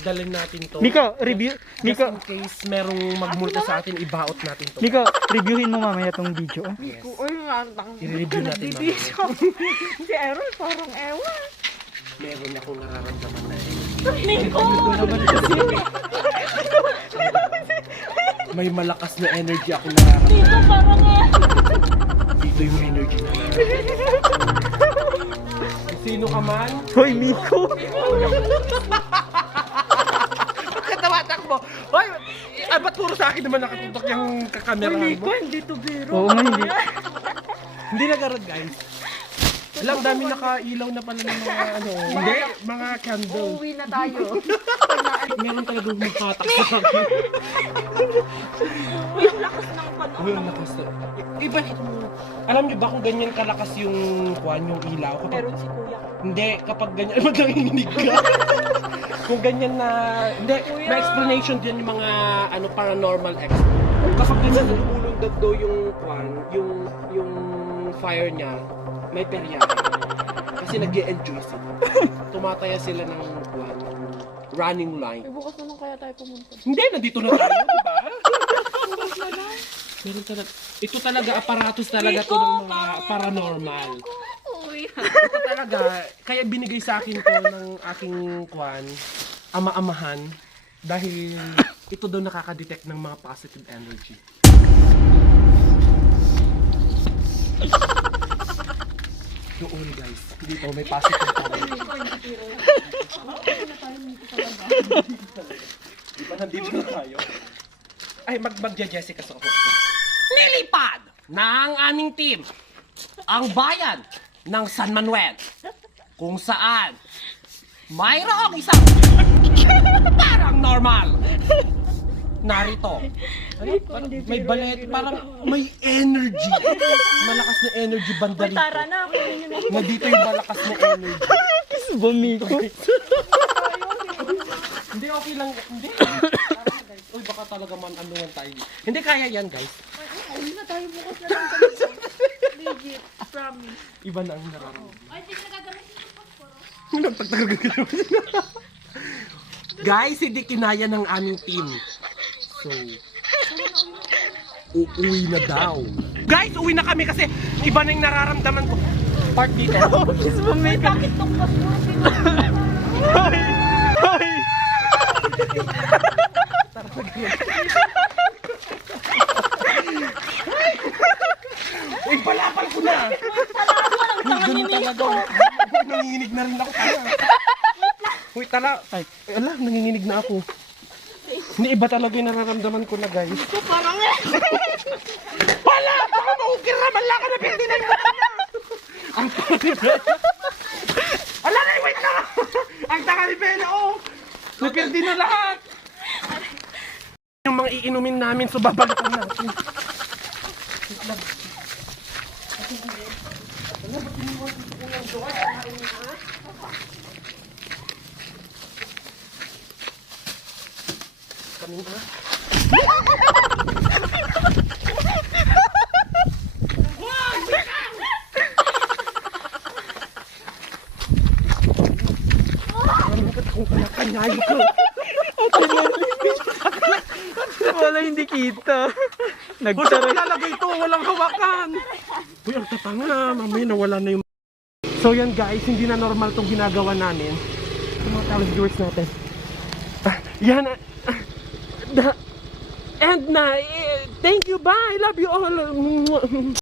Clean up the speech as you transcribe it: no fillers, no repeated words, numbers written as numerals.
dalhin natin to. Miko, review. Just Miko, in case merong magmulta sa atin, ibaot natin to. Miko, reviewin mo mamaya tong video. Yes. Uy, ngantang. I-review natin mamaya. Si Aaron, parang ewan. Meron akong nararamdaman na Nico! may malakas na energy ako nararamdaman. Nico, parang ewan. Dito yung energy na Sino ka man? Hoy, Miko! Pagkatawatak mo! Hoy! Ba't puro sa akin naman nakatutok yung kakamerahan mo? Hindi to biro. Oo nga, hindi. Hindi nagarag, guys. Alam, dami nakailaw na pala ng mga hindi, mga candle. Uuwi na tayo. Meron talaga humahatak sa akin. Uy, ang lakas ng panahon. Uy, ang lakas na. Iba, alam niyo ba kung ganyan kalakas yung ilaw? Kapag, Meron si Kuya. hindi, kapag ganyan, ba't nanginginig ka? Kung ganyan na, hindi, Kuya. may explanation din yung mga paranormal expert. Kapag ganyan na lumulundag daw yung fire niya, may perya. Kasi nag-e-enjoy sila. Tumataya sila ng running line. Ay, bukas naman kaya tayo pumunta. Hindi, nandito na tayo, di ba? Meron talaga. Ito talaga, aparatos talaga to ng mga paranormal. Uy. Ito talaga, kaya binigay sa akin to ng aking ama-amahan. Dahil ito daw nakaka-detect ng mga positive energy. Doon guys, dito may positive energy. Di ba nandito na tayo? Ay, magja-Jessica sa ako. Nilipad ng aming team ang bayan ng San Manuel kung saan mayroong isang parang normal. Narito. May balet, parang may energy. Malakas na energy banda Uy, rito. tara na. Kunin nyo na. Nandito yung malakas na energy. Kiss ba, Miko? Hindi, okay lang. Hindi. Uy, baka talaga man-anuhan tayo. Hindi kaya yan, guys. Uwi na tayo bukas na lang kami. Legit. Promise. Iba na ang nararamdaman. Ay, hindi ka nagagamit yung pasporo. Nagpagtagal ka naman. Guys, hindi kinaya ng aming team. So, uuwi na daw. Guys, uwi na kami kasi iba na yung nararamdaman ko. Part dito. Kiss ba, Miko? Bakit tong pasporo? Hoy! Hoy! Uy, balakal ko na! Ganun talaga. Nanginginig na rin ako. Uy, tala. Ay, ala, nanginginig na ako. Hindi, iba talaga yung nararamdaman ko na, guys. Ito parang Wala! Baka maukir naman lang ka na pindinan mo na! Ang tanga. Ala na, wait lang! Ang tanga ni Bella, oh! Napirdi na lahat! Yung mga iinumin namin, so babalikan natin. Wait lang. Kami na. Kung kanya-kanyayo ko. Wala, hindi kita. Gusto ko Nagtaray. lalagay ito, walang hawakan. Uy, ang tatanga. Mamaya nawala na yung... So yan guys, hindi na normal itong ginagawa namin. Yung mga viewers natin. Yan. And na, thank you, bye. I love you all.